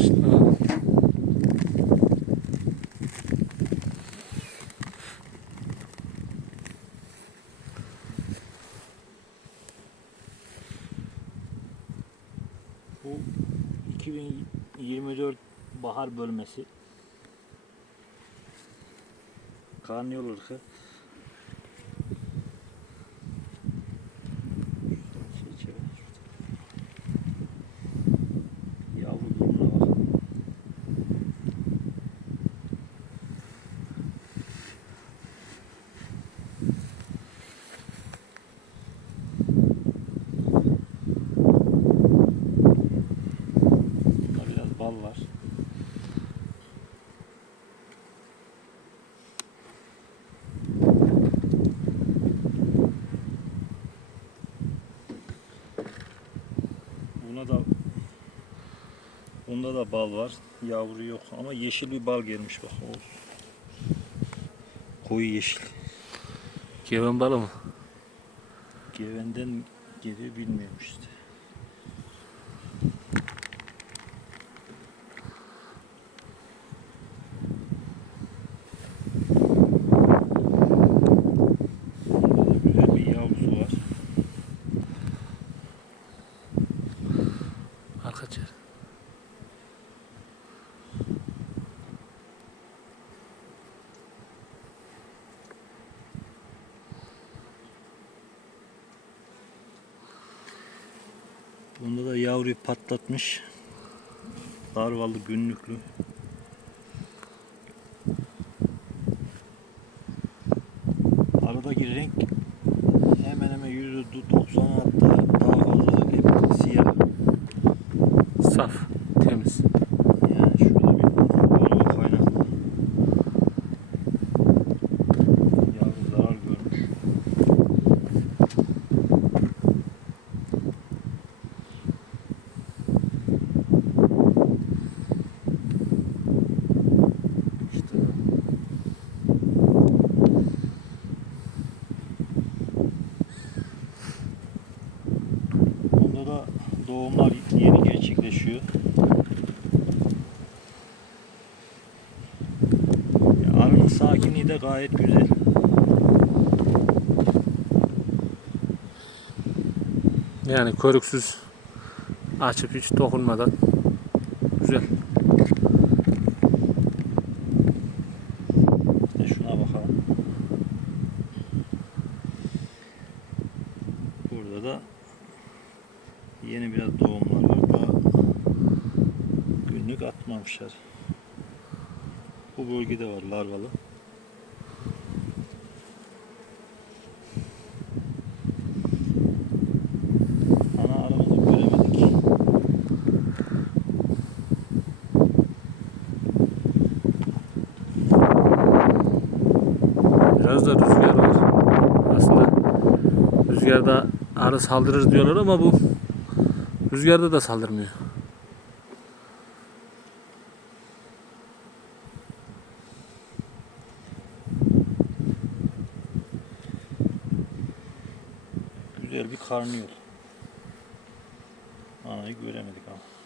Kışla. Bu 2024 bahar bölmesi. Karnıyol ırkı. Şey çevir şurada. Yavru durumuna bak. Burada biraz bal var. Buna da Bunda da bal var. Yavru yok ama yeşil bir bal gelmiş bak. O koyu yeşil. Geven balı mı? Gevenden geliyor bilmiyorum işte. Bunda da güzel bir yavrusu var. Çer. Bunda da yavruyu patlatmış. Darvalı günlüklü. Doğumlar yeni gerçekleşiyor. Ya, Arının sakinliği de gayet güzel. Yani körüksüz açıp hiç dokunmadan güzel. Şuna bakalım. Burada da yeni biraz doğumlar var. Daha günlük atmamışlar. Bu bölgede var larvalı. Biraz da rüzgar var. Aslında rüzgarda arı saldırır diyorlar ama bu rüzgarda da saldırmıyor. Güzel bir karnıyol. Anayı göremedik ama.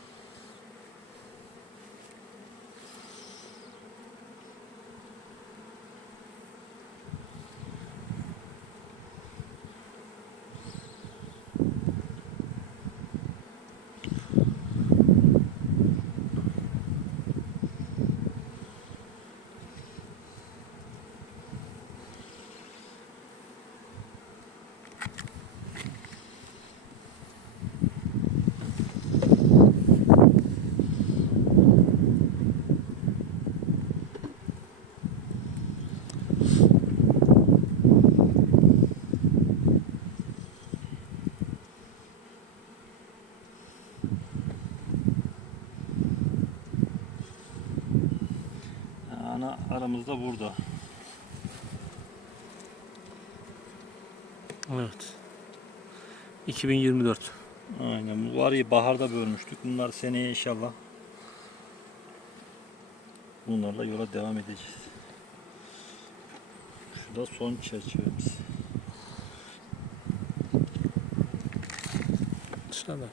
Aramızda burada. Evet. 2024. Aynen. Bu arıyı baharda bölmüştük. Bunlar seneye inşallah bunlarla yola devam edeceğiz. Şu da son çerçevemiz. Dışarıda.